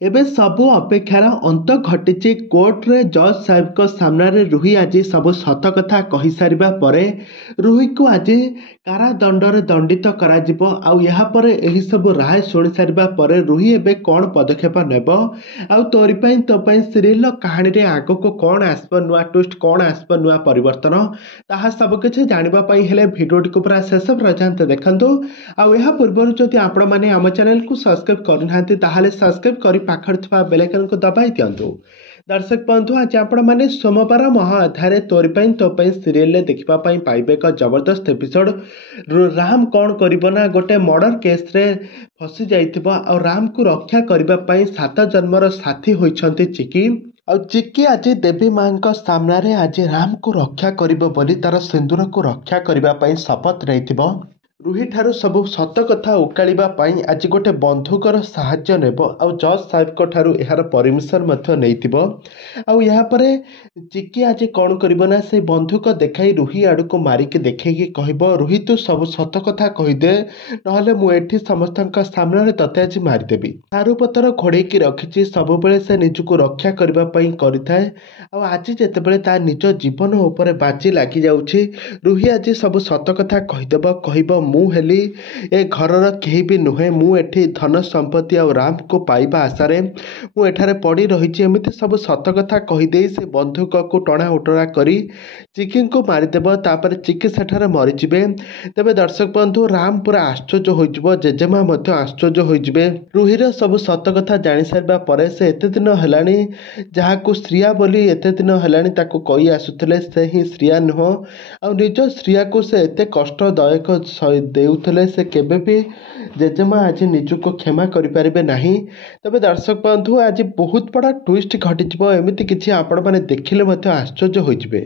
ଏବେ ସବୁ ଅପେକ୍ଷାର ଅନ୍ତ ଘଟିଛି। କୋର୍ଟରେ ଜଜ୍ ସାହେବଙ୍କ ସାମ୍ନାରେ ରୁହି ଆଜି ସବୁ ସତ କଥା କହିସାରିବା ପରେ ରୁହିକୁ ଆଜି କାରାଦଣ୍ଡରେ ଦଣ୍ଡିତ କରାଯିବ। ଆଉ ଏହାପରେ ଏହିସବୁ ରାୟ ଶୁଣିସାରିବା ପରେ ରୁହି ଏବେ କ'ଣ ପଦକ୍ଷେପ ନେବ, ଆଉ ତୋରି ପାଇଁ ତୋ ପାଇଁ ସିରିଏଲର କାହାଣୀରେ ଆଗକୁ କ'ଣ ଆସିବ, ନୂଆ ଟ୍ୱିଷ୍ଟ କ'ଣ ଆସିବ, ନୂଆ ପରିବର୍ତ୍ତନ, ତାହା ସବୁକିଛି ଜାଣିବା ପାଇଁ ହେଲେ ଭିଡ଼ିଓଟିକୁ ପୁରା ଶେଷ ପର୍ଯ୍ୟନ୍ତ ଦେଖନ୍ତୁ। ଆଉ ଏହା ପୂର୍ବରୁ ଯଦି ଆପଣମାନେ ଆମ ଚ୍ୟାନେଲକୁ ସବସ୍କ୍ରାଇବ୍ କରିନାହାନ୍ତି ତାହେଲେ ସବସ୍କ୍ରାଇବ୍ କରି ପାଖରେ ଥିବା ବେଲ୍ ଆଇକନକୁ ଦବାଇ ଦିଅନ୍ତୁ। ଦର୍ଶକ ବନ୍ଧୁ, ଆଜି ଆପଣମାନେ ସୋମବାର ମହା ଅଧ୍ୟାୟରେ ତୋରି ପାଇଁ ତୋ ପାଇଁ ସିରିଏଲରେ ଦେଖିବା ପାଇଁ ପାଇବେ ଏକ ଜବରଦସ୍ତ ଏପିସୋଡ। ରାମ କ'ଣ କରିବ ନା ଗୋଟେ ମର୍ଡର କେସ୍ରେ ଫସି ଯାଇଥିବ, ଆଉ ରାମକୁ ରକ୍ଷା କରିବା ପାଇଁ 7 ଜନ୍ମର ସାଥୀ ହୋଇଛନ୍ତି ଚିକି। ଆଉ ଚିକି ଆଜି ଦେବୀ ମାଙ୍କ ସାମ୍ନାରେ ଆଜି ରାମକୁ ରକ୍ଷା କରିବ ବୋଲି ତାର ସିନ୍ଦୁରକୁ ରକ୍ଷା କରିବା ପାଇଁ ଶପଥ ନେଇଥିବ। ରୁହିଠାରୁ ସବୁ ସତ କଥା ଉକାଳିବା ପାଇଁ ଆଜି ଗୋଟେ ବନ୍ଧୁକର ସାହାଯ୍ୟ ନେବ, ଆଉ ଜଜ୍ ସାହେବଙ୍କ ଠାରୁ ଏହାର ପରମିଶନ ମଧ୍ୟ ନେଇଥିବ। ଆଉ ଏହାପରେ ଚିକି ଆଜି କ'ଣ କରିବ ନା ସେଇ ବନ୍ଧୁକ ଦେଖାଇ ରୁହି ଆଡ଼କୁ ମାରିକି ଦେଖେଇକି କହିବ, ରୁହି ତୁ ସବୁ ସତ କଥା କହିଦେ, ନହେଲେ ମୁଁ ଏଠି ସମସ୍ତଙ୍କ ସାମ୍ନାରେ ତତେ ଆଜି ମାରିଦେବି। ଦାରୁପତ୍ର ଘୋଡ଼େଇକି ରଖିଛି, ସବୁବେଳେ ସେ ନିଜକୁ ରକ୍ଷା କରିବା ପାଇଁ କରିଥାଏ। ଆଉ ଆଜି ଯେତେବେଳେ ତା ନିଜ ଜୀବନ ଉପରେ ବାଜି ଲାଗିଯାଉଛି, ରୁହି ଆଜି ସବୁ ସତ କଥା କହିଦେବ। କହିବ, ମୁଁ ହେଲି ଏ ଘରର କେହି ବି ନୁହେଁ, ମୁଁ ଏଠି ଧନ ସମ୍ପତ୍ତି ଆଉ ରାମକୁ ପାଇବା ଆଶାରେ ମୁଁ ଏଠାରେ ପଡ଼ି ରହିଛି। ଏମିତି ସବୁ ସତ କଥା କହିଦେଇ ସେ ବନ୍ଧୁକକୁ ଟଣା ଓଟରା କରି ଚିକିଙ୍କୁ ମାରିଦେବ। ତାପରେ ଚିକି ସେଠାରେ ମରିଯିବେ। ତେବେ ଦର୍ଶକ ବନ୍ଧୁ, ରାମ ପୁରା ଆଶ୍ଚର୍ଯ୍ୟ ହୋଇଯିବ, ଜେଜେମା ମଧ୍ୟ ଆଶ୍ଚର୍ଯ୍ୟ ହୋଇଯିବେ। ରୁହିର ସବୁ ସତ କଥା ଜାଣିସାରିବା ପରେ ସେ ଏତେ ଦିନ ହେଲାଣି ଯାହାକୁ ଶ୍ରିୟା ବୋଲି ଏତେ ଦିନ ହେଲାଣି ତାକୁ କହି ଆସୁଥିଲେ, ସେ ହିଁ ଶ୍ରିୟା ନୁହଁ। ଆଉ ନିଜ ଶ୍ରିୟାକୁ ସେ ଏତେ କଷ୍ଟଦାୟକ ଦେଉଥିଲେ, ସେ କେବେ ବି ଜେଜେମା ଆଜି ନିଜକୁ କ୍ଷମା କରିପାରିବେ ନାହିଁ। ତେବେ ଦର୍ଶକ ବନ୍ଧୁ, ଆଜି ବହୁତ ବଡ଼ ଟ୍ୱିଷ୍ଟ ଘଟିଯିବ। ଏମିତି କିଛି ଆପଣମାନେ ଦେଖିଲେ ମଧ୍ୟ ଆଶ୍ଚର୍ଯ୍ୟ ହୋଇଯିବେ।